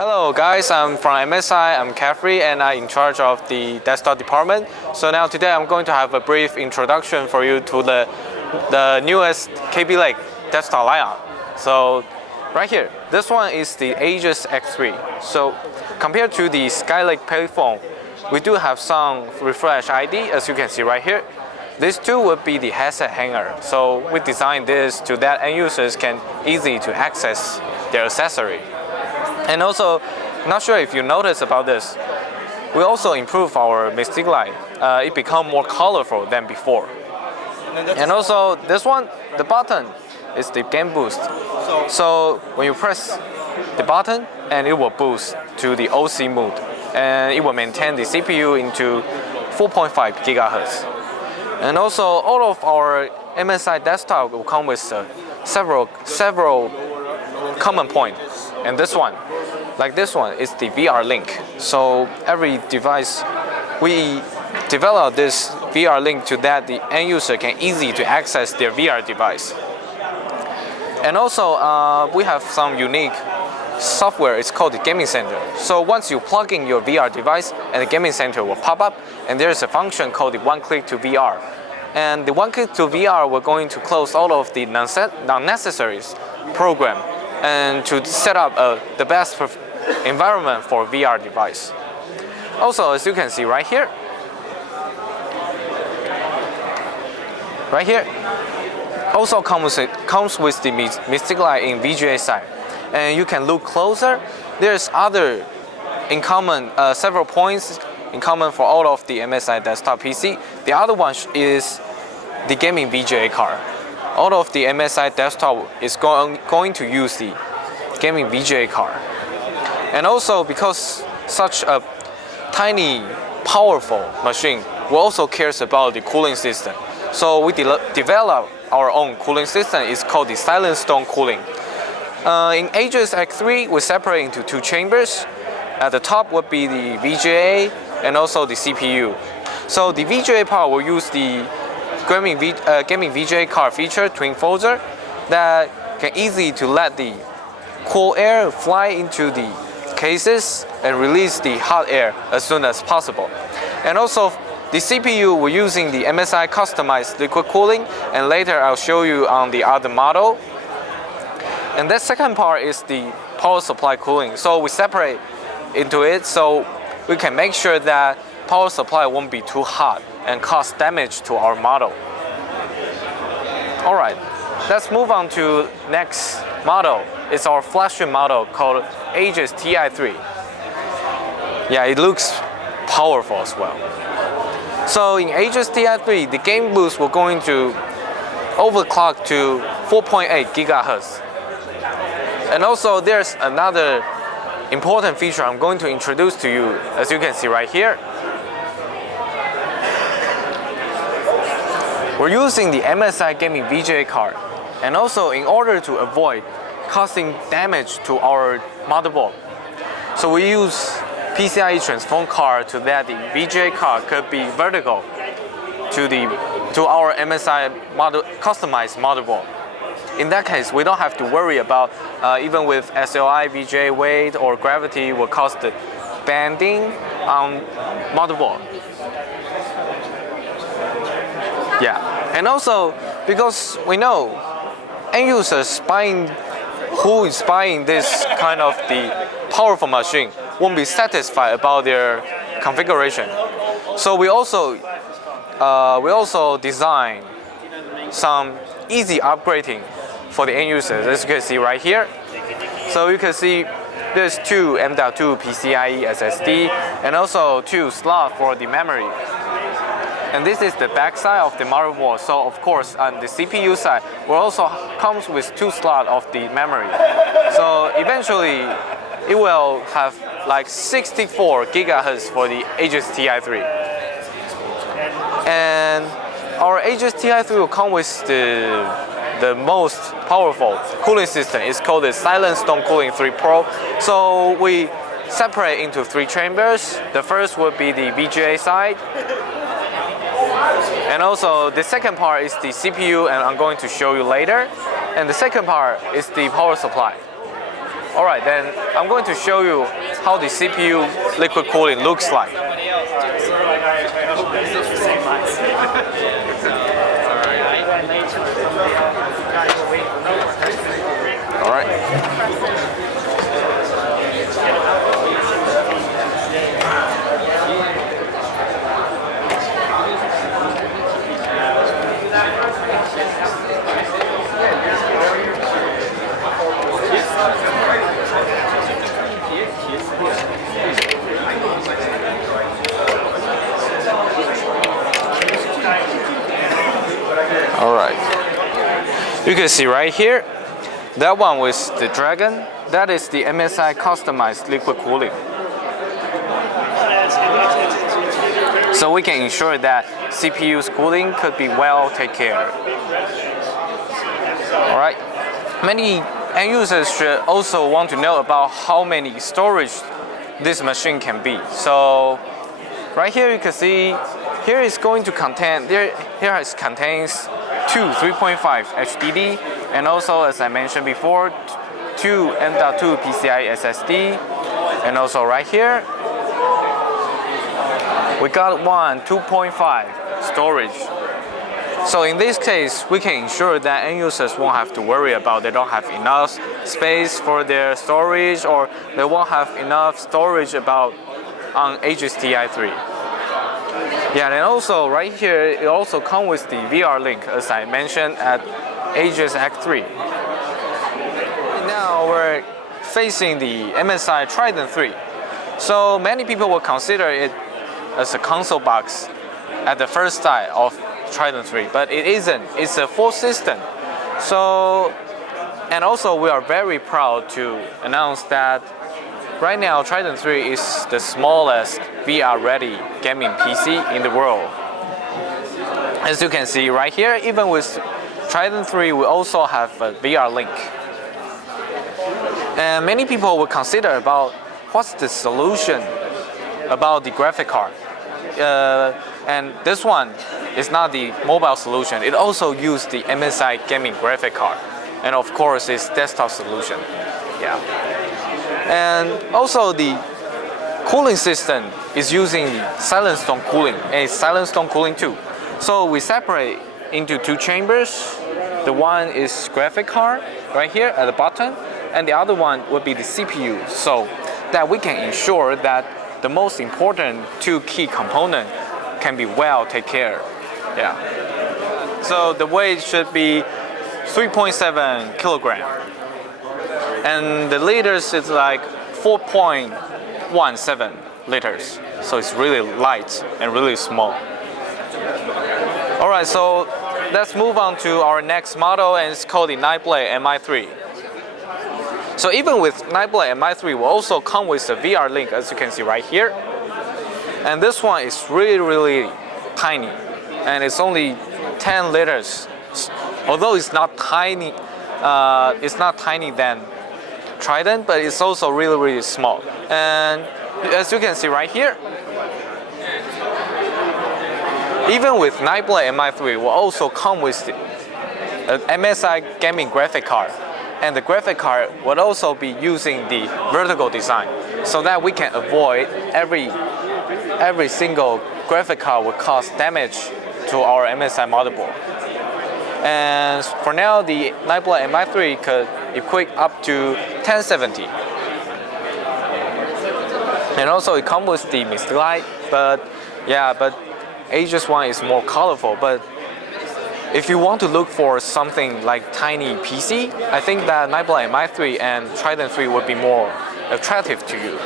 Hello guys, I'm from MSI, I'm Caffrey and I'm in charge of the desktop department. So now today I'm going to have a brief introduction for you to the newest Kaby Lake desktop lineup. So right here, this one is the Aegis X3. So compared to the Skylake payphone, we do have some refresh ID as you can see right here. These two would be the headset hanger. So we designed this to that end users can easy to access their accessory. And also, not sure if you noticed about this, we also improve our Mystic Light. It become more colorful than before. And also, this one, the button is the game boost. So when you press the button, and it will boost to the OC mode, and it will maintain the CPU into 4.5 gigahertz. And also, all of our MSI desktop will come with several common points. And this one, like this one, is the VR link. So every device, we develop this VR link to that the end user can easy to access their VR device. And also, we have some unique software. It's called the Gaming Center. So once you plug in your VR device, and the Gaming Center will pop up, and there's a function called the One Click to VR. And the One Click to VR, we're going to close all of the non-necessary program and to set up the best environment for VR device. Also, as you can see right here, also comes with the Mystic Light in VGA side, and you can look closer. There's other in common, several points in common for all of the MSI desktop PC. The other one is the gaming VGA card. All of the MSI desktop is going to use the gaming VGA card. And also because such a tiny, powerful machine, we also cares about the cooling system. So we develop our own cooling system. It's called the Silent Stone cooling. In Aegis X3, we separate into two chambers. At the top would be the VGA and also the CPU. So the VGA part will use the gaming VGA card feature twin folder that can easily to let the cool air fly into the cases and release the hot air as soon as possible. And also the CPU, we're using the MSI customized liquid cooling, and later I'll show you on the other model. And that second part is the power supply cooling. So we separate into it so we can make sure that power supply won't be too hot and cause damage to our model. Alright, let's move on to next model. It's our flagship model called Aegis Ti3. Yeah, it looks powerful as well. So in Aegis Ti3, the game boost will going to overclock to 4.8 gigahertz. And also there's another important feature I'm going to introduce to you, as you can see right here. We're using the MSI gaming VGA card, and also in order to avoid causing damage to our motherboard, so we use PCIe transform card to that the VGA card could be vertical to our MSI customized motherboard. In that case, we don't have to worry about even with SLI, VGA weight or gravity will cause the bending on motherboard. Yeah, and also because we know end users who is buying this kind of the powerful machine won't be satisfied about their configuration. So we also design some easy upgrading for the end users, as you can see right here. So you can see there's two M.2 PCIe SSD and also two slots for the memory. And this is the back side of the motherboard. So of course on the CPU side, it also comes with two slots of the memory. So eventually it will have like 64 gigahertz for the Aegis Ti3. And our Aegis Ti3 will come with the most powerful cooling system. It's called the Silent Stone Cooling 3 Pro. So we separate into three chambers. The first would be the VGA side. And also the second part is the CPU, and I'm going to show you later. And the second part is the power supply. Alright, then I'm going to show you how the CPU liquid cooling looks like. Alright. Alright, you can see right here, that one was the Dragon, that is the MSI customized liquid cooling. So we can ensure that CPU's cooling could be well taken care of. Alright, many end users should also want to know about how many storage this machine can be. So right here you can see, here is going to contain, here it contains two 3.5 HDD, and also, as I mentioned before, two M.2 PCI SSD, and also right here we got one 2.5 storage. So in this case, we can ensure that end users won't have to worry about they don't have enough space for their storage, or they won't have enough storage about on Aegis X3. Yeah, and also right here, it also comes with the VR link, as I mentioned, at Aegis X3. Now we're facing the MSI Trident 3. So many people will consider it as a console box at the first sight of Trident 3, but it isn't. It's a full system. So, and also we are very proud to announce that right now, Trident 3 is the smallest VR-ready gaming PC in the world. As you can see right here, even with Trident 3, we also have a VR link. And many people will consider about what's the solution about the graphic card. And this one is not the mobile solution. It also uses the MSI gaming graphic card. And of course, it's desktop solution. Yeah. And also the cooling system is using silent stone cooling, and it's silent stone cooling too. So we separate into two chambers. The one is graphic card right here at the bottom, and the other one would be the CPU, so that we can ensure that the most important two key components can be well taken care of. Yeah. So the weight should be 3.7 kilogram. And the liters is like 4.17 liters. So it's really light and really small. Alright, so let's move on to our next model, and it's called the Nightblade MI3. So even with Nightblade MI3, will also come with a VR link, as you can see right here. And this one is really tiny, and it's only 10 liters. Although it's not tiny than Trident, but it's also really small. And as you can see right here, even with Nightblade MI3, will also come with an MSI gaming graphic card. And the graphic card would also be using the vertical design, so that we can avoid every single graphic card will cause damage to our MSI motherboard. And for now, the Nightblade MI3 could equip up to 1070. And also it comes with the Mystic Light, but Aegis one is more colorful. But if you want to look for something like tiny PC, I think that Nightblade MI3 and Trident 3 would be more attractive to you.